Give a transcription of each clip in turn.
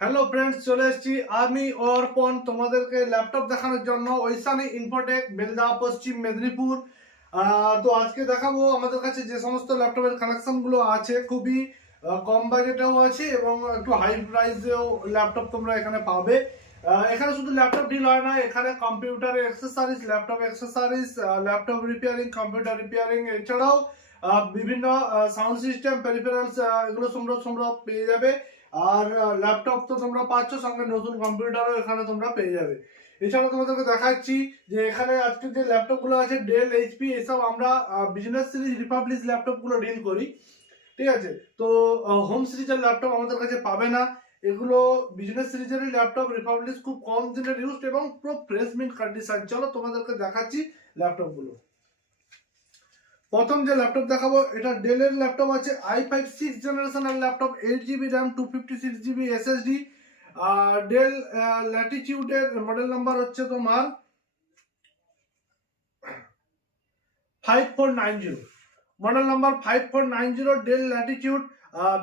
Hello friends, চলে এসেছি আমি অর্পণ তোমাদেরকে ল্যাপটপ দেখানোর জন্য ঐশানী ইনফোটেক, বেলদা, পশ্চিম মেদিনীপুর। তো আজকে দেখাবো আমাদের কাছে যে সমস্ত ল্যাপটপের কালেকশনগুলো আছে। খুবই কম বাজেটেও আছে এবং একটু হাই প্রাইসেও ল্যাপটপ তোমরা এখানে পাবে। এখানে শুধু ল্যাপটপ ডিল হয় না, এখানে কম্পিউটারের accessories, laptop accessories, laptop repairing, computer repairing, এছাড়াও বিভিন্ন সাউন্ড সিস্টেম পেরিফেরালস, এগুলো তোমরা পেয়ে যাবে। আর ল্যাপটপ তো তোমরা পাচ্ছ, সঙ্গে নতুন কম্পিউটারও এখানে তোমরা পেয়ে যাবে। এছাড়া তোমাদেরকে দেখাচ্ছি যে এখানে আজকে যে ল্যাপটপগুলো আছে ডেল, এইচপি, এসব আমরা বিজনেস সিরিজ, রিপাবলিক ল্যাপটপগুলো ডিল করি। ঠিক আছে, তো হোম সিরিজের ল্যাপটপ আমাদের কাছে পাবে না। এগুলো বিজনেস সিরিজেরই ল্যাপটপ, রিপাবলিক খুব কম দিনের ইউজড এবং পুরো ফ্রেশ মিন্ট কন্ডিশন। চলো তোমাদেরকে দেখাচ্ছি ল্যাপটপগুলো। প্রথম যে ল্যাপটপ দেখাবো এটা ডেলের ল্যাপটপ আছে, i5 6th জেনারেশনের laptop, 8 GB RAM, 256 GB SSD। Dell ল্যাটিটিউডের মডেল নাম্বার হচ্ছে তোমার 5490, model number 5490 Dell latitude,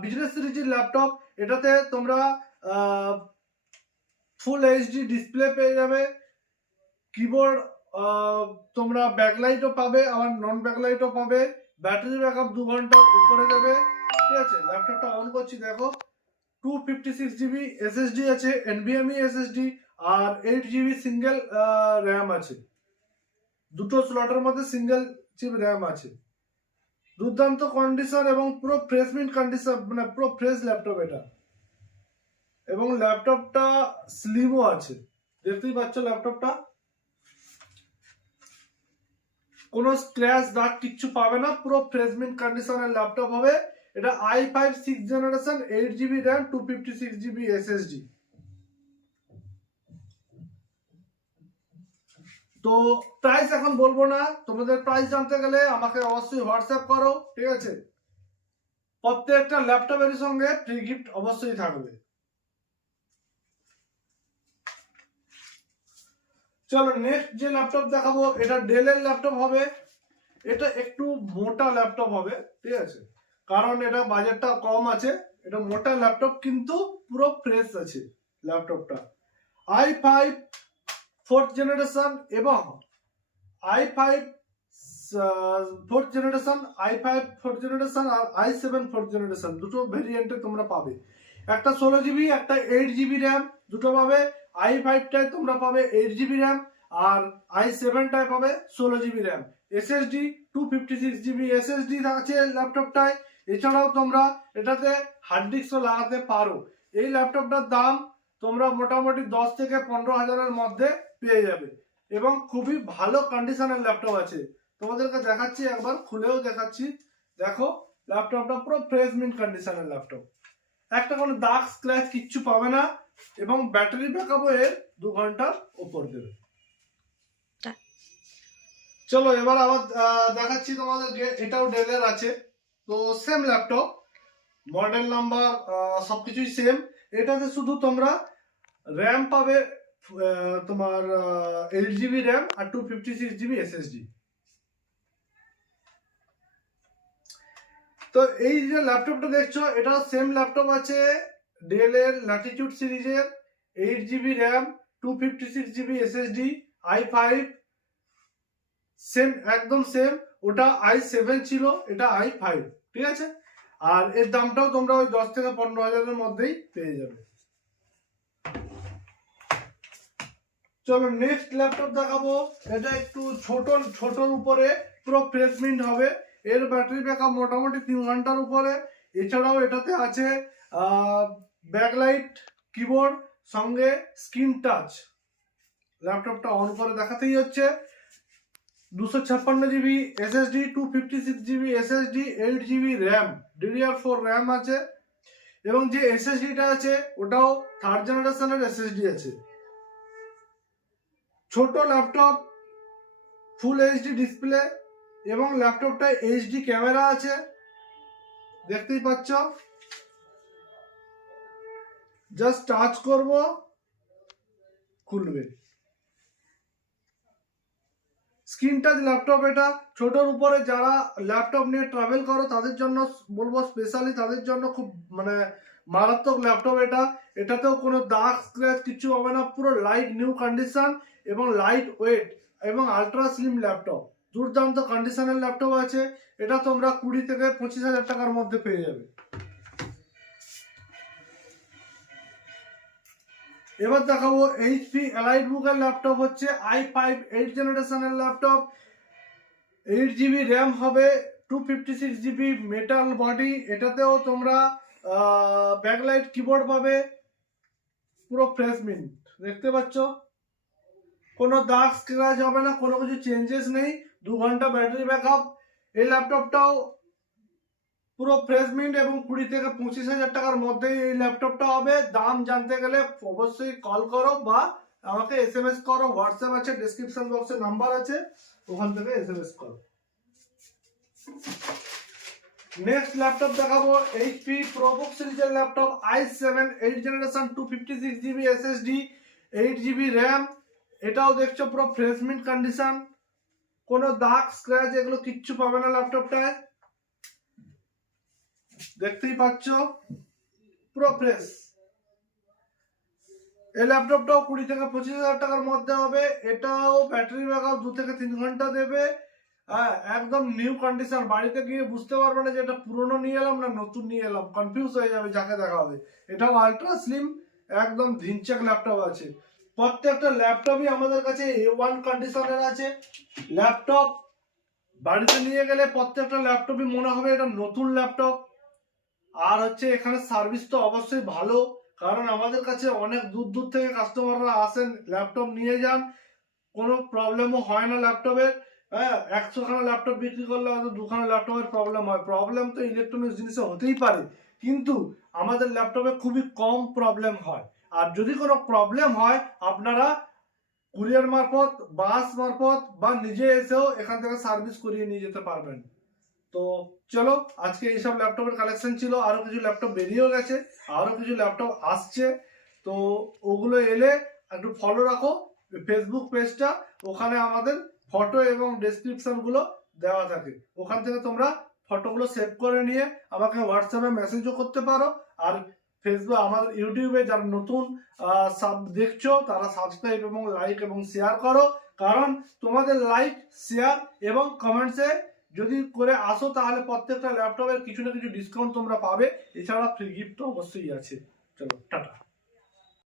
business সিরিজের ল্যাপটপ। এটাতে তোমরা ফুল এইচডি ডিসপ্লে পেয়ে যাবে, কিবোর্ড, তোমরা ব্যাকলাইটও পাবে, আবার নন ব্যাকলাইটও পাবে। ব্যাটারি ব্যাকআপ 2 ঘন্টার উপরে যাবে। ঠিক আছে, ল্যাপটপটা অন করছি, দেখো 256 GB এসএসডি আছে, এনভিএমই এসএসডি, আর 8 GB সিঙ্গেল র্যাম আছে। দুটো স্লটের মধ্যে সিঙ্গেল চিপ র্যাম আছে। দুর্দান্ত কন্ডিশন এবং পুরো ফ্রেশ মিন্ট কন্ডিশন, মানে পুরো ফ্রেশ ল্যাপটপ এটা। এবং ল্যাপটপটা স্লিমও আছে, দেখতেই পাচ্ছ ল্যাপটপটা কোনো স্ক্র্যাচ দাগ কিচ্ছু পাবে না, পুরো ফ্রেশ মিন্ট কন্ডিশনের ল্যাপটপ হবে। এটা i5 6th generation, 8 GB RAM, 256 GB SSD। তো প্রাইস এখন বলবো না, তোমাদের প্রাইস জানতে গেলে আমাকে অবশ্যই হোয়াটসঅ্যাপ করো। ঠিক আছে, প্রত্যেকটা ল্যাপটপের সঙ্গে ফ্রি গিফট অবশ্যই থাকবে। চলো নেক্সট যে ল্যাপটপ দেখাবো এটা ডেলের ল্যাপটপ হবে। এটা একটু মোটা ল্যাপটপ হবে, ঠিক আছে, কারণ এটা বাজেটটা কম আছে। এটা মোটা ল্যাপটপ কিন্তু পুরো ফ্রেশ আছে ল্যাপটপটা। i5 4th জেনারেশন এবং i5 4th generation, i5 4th generation আর i7 4th জেনারেশন, দুটো ভেরিয়েন্টে তোমরা পাবে। একটা 16 GB, একটা 8 GB র্যাম, দুটো পাবে। i5টায় তোমরা পাবে 8 GB র্যাম, আর i7টায় পাবে 16 GB RAM. SSD 256 GB SSD আছে ল্যাপটপটায়। এছাড়াও তোমরা এটাতে হার্ড ডিস্কও লাগাতে পারো। এই ল্যাপটপটার দাম তোমরা মোটামুটি 10 থেকে 15 হাজারের মধ্যে পেয়ে যাবে এবং খুবই ভালো কন্ডিশনের ল্যাপটপ আছে। তোমাদেরকে দেখাচ্ছি, একবার খুলেও দেখাচ্ছি, দেখো ল্যাপটপটা পুরো ফ্রেশ মিন্ট কন্ডিশনের ল্যাপটপ, একটা কোনো দাগ স্ক্র্যাচ কিচ্ছু পাবে না এবং ব্যাটারি ব্যাকআপও এর 2 ঘন্টার উপর দেবে। চলো এবার আবার দেখাচ্ছি তোমাদেরকে, এটাও ডেলের আছে। তো সেম ল্যাপটপ, মডেল নাম্বার সবকিছুই সেম। এটাতে শুধু তোমরা র্যাম পাবে তোমার 8 GB র্যাম আর 256 GB SSD। তো এই যে ল্যাপটপটা দেখছো এটা সেম ল্যাপটপ আছে ডেলের ল্যাটিটিউড সিরিজের, 8 GB RAM, 256 GB SSD, i5, same একদম সেম। ওটা i7 ছিল, এটা i5। ঠিক আছে, আর এর দামটাও তোমরা ওই 10 থেকে 15 হাজারের মধ্যেই পেয়ে যাবে। চলো নেক্সট ল্যাপটপ দেখাবো। এটা একটু ছোটর উপরে, পুরো ফ্রেশ মিন্ট হবে। এর ব্যাটারি ব্যাকআপ মোটামুটি 3 ঘন্টার উপরে। এছাড়াও এটাতে আছে ব্যাকলাইট, কিবোর্ড, সঙ্গে স্ক্রিন টাচ। ল্যাপটপটা অন করে দেখাতেই হচ্ছে। 256 GB SSD, 256 GB SSD, 8 GB RAM, DDR4 RAM আছে। এবং যে এসএসডিটা আছে ওটাও 3rd জেনারেশনের এসএসডি আছে। ছোট ল্যাপটপ, ফুল এইচডি ডিসপ্লে এবং ল্যাপটপটায় এইচডি ক্যামেরা আছে, দেখতেই পাচ্ছ। জাস্ট টাচ করব, খুলবে। স্ক্রিন টাচ ল্যাপটপ এটা। ছোটর উপরে যারা ল্যাপটপ নিয়ে ট্রাভেল করো তাদের জন্য বলবো, স্পেশালি তাদের জন্য খুব মানে মারাত্মক ল্যাপটপ এটাতেও কোনো দাগ স্ক্র্যাচ কিছু হবে না, পুরো লাইট নিউ কন্ডিশন এবং লাইট ওয়েট এবং আলট্রা স্লিম ল্যাপটপ, দুর্দান্ত কন্ডিশনের ল্যাপটপ আছে। এটা তোমরা 20 থেকে 25,000 টাকার মধ্যে পেয়ে যাবে। এবার দেখাবো এইচপি এলাইটবুক এর ল্যাপটপ, হচ্ছে i5 8 জেনারেশনের ল্যাপটপ, 8GB র্যাম হবে, 256GB মেটাল বডি। এটাতেও তোমরা ব্যাকলাইট কিবোর্ড পাবে, পুরো ফ্রেশ মিন্ট দেখতে পাচ্ছ, কোনো দাগ স্ক্র্যাচ হবে না, কোনো কিছু চেঞ্জেস নেই, 2 ঘন্টা ব্যাটারি ব্যাকআপ। এই ল্যাপটপটাও পুরো ফ্রেশ মিন্ট এবং 20 থেকে 25,000 টাকার মধ্যেই এই ল্যাপটপটা হবে। দাম জানতে গেলে অবশ্যই কল করো বা আমাকে এসএমএস করো, হোয়াটসঅ্যাপ আছে, ডেসক্রিপশন বক্সে নাম্বার আছে, ওখান থেকে এসএমএস করো। নেক্সট ল্যাপটপ দেখাবো এইচপি প্রোবুক সিরিজের laptop i7 8 generation, 256GB SSD, 8GB RAM. এটাও দেখছো পুরো ফ্রেশ মিন্ট কন্ডিশন, কোনো দাগ স্ক্র্যাচ এগুলো কিচ্ছু পাবে না ল্যাপটপটায়, দেখতেই পাচ্ছ পুরো ফ্রেশ। এই ল্যাপটপটাও 20 থেকে 25,000 টাকার মধ্যে হবে। এটাও ব্যাটারি ব্যাকআপ 2 থেকে 3 ঘন্টা দেবে। একদম নিউ কন্ডিশন, বাড়িতে গিয়ে বুঝতে পারবে না যে এটা পুরনো নিয়ে এলাম না নতুন নিয়ে এলাম, কনফিউজ হয়ে যাবে যাকে দেখা হবে। এটাও আলট্রা স্লিম একদম ধিনচাক ল্যাপটপ আছে। প্রত্যেকটা ল্যাপটপই আমাদের কাছে A1 কন্ডিশনের আছে। ল্যাপটপ বাড়িতে নিয়ে গেলে প্রত্যেকটা ল্যাপটপই মনে হবে এটা নতুন ল্যাপটপ। আর হচ্ছে এখানে সার্ভিস তো অবশ্যই ভালো, কারণ আমাদের কাছে অনেক দূর দূর থেকে কাস্টমাররা আসেন, ল্যাপটপ নিয়ে যান, কোনো প্রবলেমও হয় না ল্যাপটপের। হ্যাঁ, 100খানা ল্যাপটপ বিক্রি করলে হয়তো 2খানা ল্যাপটপের প্রবলেম হয়, প্রবলেম তো ইলেকট্রনিক্স জিনিসে হতেই পারে, কিন্তু আমাদের ল্যাপটপে খুবই কম প্রবলেম হয়। আর যদি কোনো প্রবলেম হয় আপনারা কুরিয়ার মারফত, বাস মারফত বা নিজে এসেও এখান থেকে সার্ভিস করিয়ে নিয়ে যেতে পারবেন। তো চলো, আজকে এইসব ল্যাপটপের কালেকশন ছিল, আরো কিছু ল্যাপটপ বেরিয়েও গেছে, আরো কিছু ল্যাপটপ আসছে। তো ওগুলো এলে একটু ফলো রাখো ফেসবুক পেজটা, ওখানে আমাদের ফটো এবং ডেসক্রিপশন গুলো দেওয়া থাকে, ওখান থেকে তোমরা ফটোগুলো সেভ করে নিয়ে আমাকে হোয়াটসঅ্যাপে মেসেজও করতে পারো। আর ফেসবুক আমাদের ইউটিউবে যারা নতুন দেখছো তারা সাবস্ক্রাইব এবং লাইক এবং শেয়ার করো, কারণ তোমাদের লাইক, শেয়ার এবং কমেন্টসে যদি করে আসো তাহলে প্রত্যেকটা ল্যাপটপের কিছু না কিছু ডিসকাউন্ট তোমরা পাবে, এছাড়া ফ্রি গিফট তো অবশ্যই আছে। চলো টাটা।